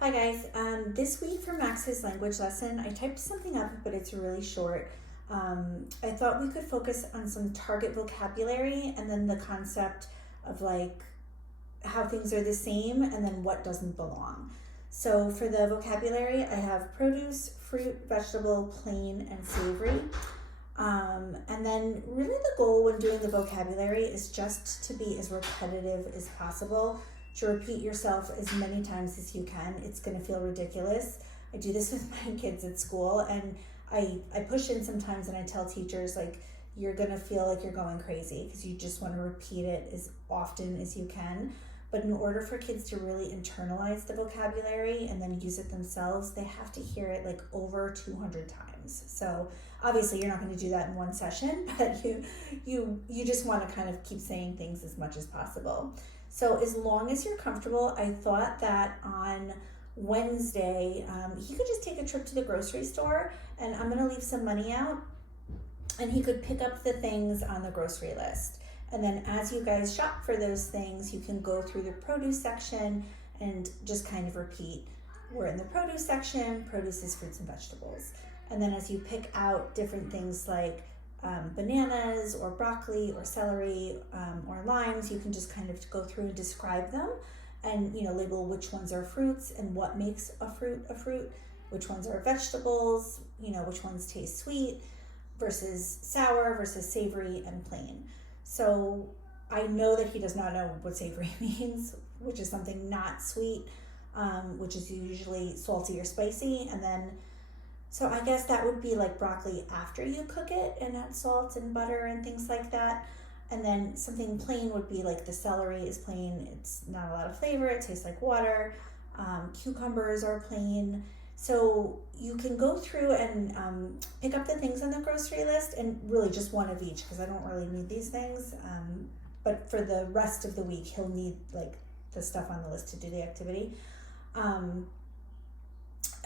Hi guys. This week for Max's language lesson, I typed something up, but it's really short. I thought we could focus on some target vocabulary and then the concept of like how things are the same and then what doesn't belong. So for the vocabulary, I have produce, fruit, vegetable, plain, and savory. And then really the goal when doing the vocabulary is just to be as repetitive as possible, to repeat yourself as many times as you can. It's going to feel ridiculous. I do this with my kids at school, and I push in sometimes and I tell teachers, like, you're going to feel like you're going crazy because you just want to repeat it as often as you can. But in order for kids to really internalize the vocabulary and then use it themselves, they have to hear it like over 200 times. So obviously you're not going to do that in one session, but you just want to kind of keep saying things as much as possible. So as long as you're comfortable, I thought that on Wednesday, he could just take a trip to the grocery store, and I'm going to leave some money out, and he could pick up the things on the grocery list. And then as you guys shop for those things, you can go through the produce section and just kind of repeat. We're in the produce section, produce is fruits and vegetables. And then as you pick out different things like bananas or broccoli or celery or limes, you can just kind of go through and describe them and label which ones are fruits and what makes a fruit, which ones are vegetables, which ones taste sweet versus sour versus savory and plain. So I know that he does not know what savory means, which is something not sweet, which is usually salty or spicy. And then, so I guess that would be like broccoli after you cook it and add salt and butter and things like that. And then something plain would be like the celery is plain. It's not a lot of flavor. It tastes like water. Cucumbers are plain. So you can go through and pick up the things on the grocery list, and really just one of each because I don't really need these things. But for the rest of the week, he'll need like the stuff on the list to do the activity.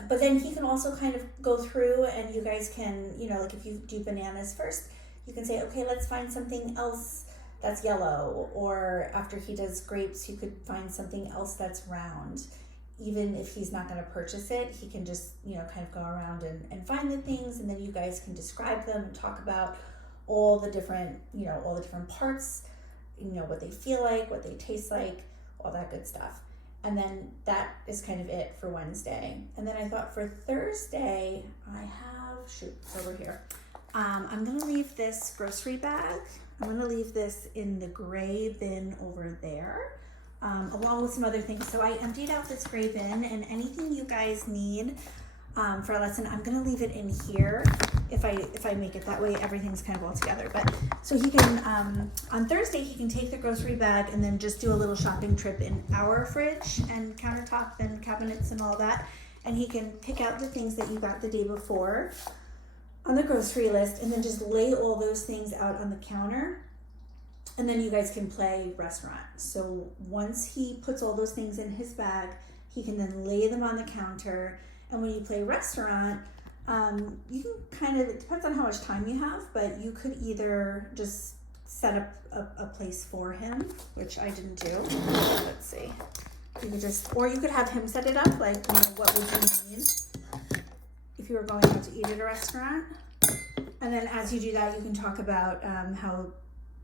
But then he can also kind of go through and you guys can, like if you do bananas first, you can say, okay, let's find something else that's yellow. Or after he does grapes, you could find something else that's round. Even if he's not going to purchase it, he can just, kind of go around and find the things, and then you guys can describe them and talk about all the different parts, what they feel like, what they taste like, all that good stuff. And then that is kind of it for Wednesday. And then I thought for Thursday, it's over here. I'm going to leave this grocery bag. I'm going to leave this in the gray bin over there. Along with some other things. So I emptied out this gray bin, and anything you guys need for a lesson, I'm gonna leave it in here if I make it that way. Everything's kind of all together. But so he can on Thursday he can take the grocery bag and then just do a little shopping trip in our fridge and countertop and cabinets and all that, and he can pick out the things that you got the day before on the grocery list and then just lay all those things out on the counter. And then you guys can play restaurant. So once he puts all those things in his bag, he can then lay them on the counter. And when you play restaurant, you can kind of, it depends on how much time you have, but you could either just set up a place for him, which I didn't do. Let's see. Or you could have him set it up, like, what would you need if you were going out to eat at a restaurant? And then as you do that, you can talk about how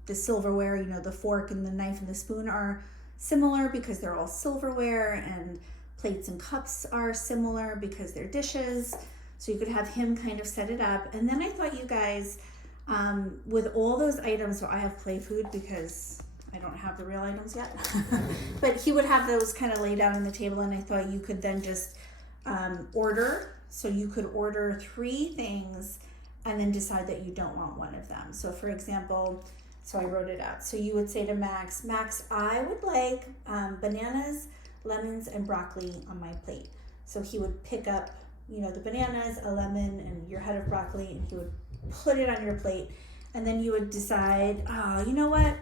the silverware, the fork and the knife and the spoon are similar because they're all silverware, and plates and cups are similar because they're dishes. So you could have him kind of set it up. And then I thought you guys, with all those items, so I have play food because I don't have the real items yet, but he would have those kind of laid out on the table, and I thought you could then just order. So you could order 3 things and then decide that you don't want one of them. So for example, so I wrote it out. So you would say to Max, I would like bananas, lemons, and broccoli on my plate. So he would pick up, the bananas, a lemon, and your head of broccoli, and he would put it on your plate. And then you would decide, you know what?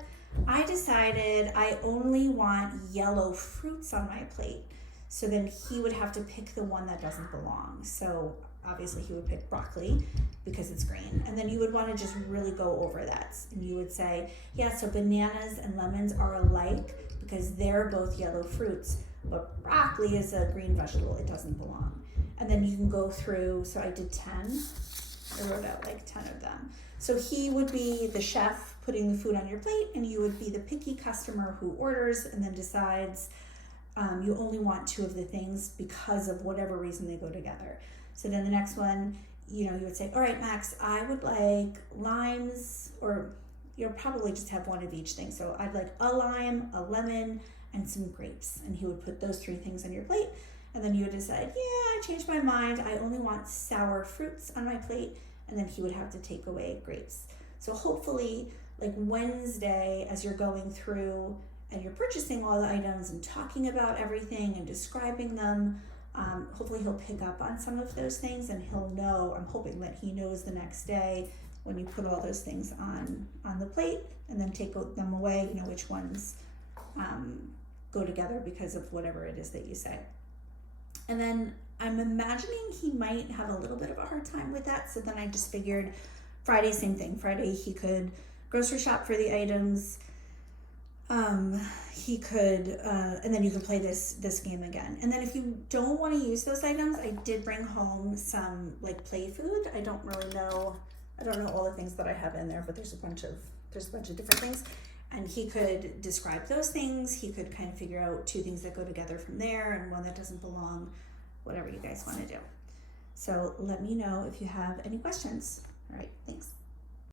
I decided I only want yellow fruits on my plate. So then he would have to pick the one that doesn't belong. So obviously he would pick broccoli because it's green. And then you would want to just really go over that. And you would say, yeah, so bananas and lemons are alike because they're both yellow fruits, but broccoli is a green vegetable, it doesn't belong. And then you can go through, so I did 10. I wrote out like 10 of them. So he would be the chef putting the food on your plate, and you would be the picky customer who orders and then decides you only want 2 of the things because of whatever reason they go together. So then the next one, you would say, all right, Max, I would like limes, or you'll probably just have 1 of each thing. So I'd like a lime, a lemon, and some grapes. And he would put those 3 things on your plate. And then you would decide, yeah, I changed my mind. I only want sour fruits on my plate. And then he would have to take away grapes. So hopefully, like Wednesday, as you're going through and you're purchasing all the items and talking about everything and describing them, hopefully he'll pick up on some of those things, and he'll know, I'm hoping that he knows the next day when you put all those things on the plate and then take them away, which ones go together because of whatever it is that you say. And then I'm imagining he might have a little bit of a hard time with that. So then I just figured Friday, same thing. Friday he could grocery shop for the items. He could, and then you can play this game again. And then if you don't want to use those items, I did bring home some like play food. I don't know all the things that I have in there, but there's a bunch of different things. And he could describe those things. He could kind of figure out 2 things that go together from there and 1 that doesn't belong, whatever you guys want to do. So let me know if you have any questions. All right, thanks.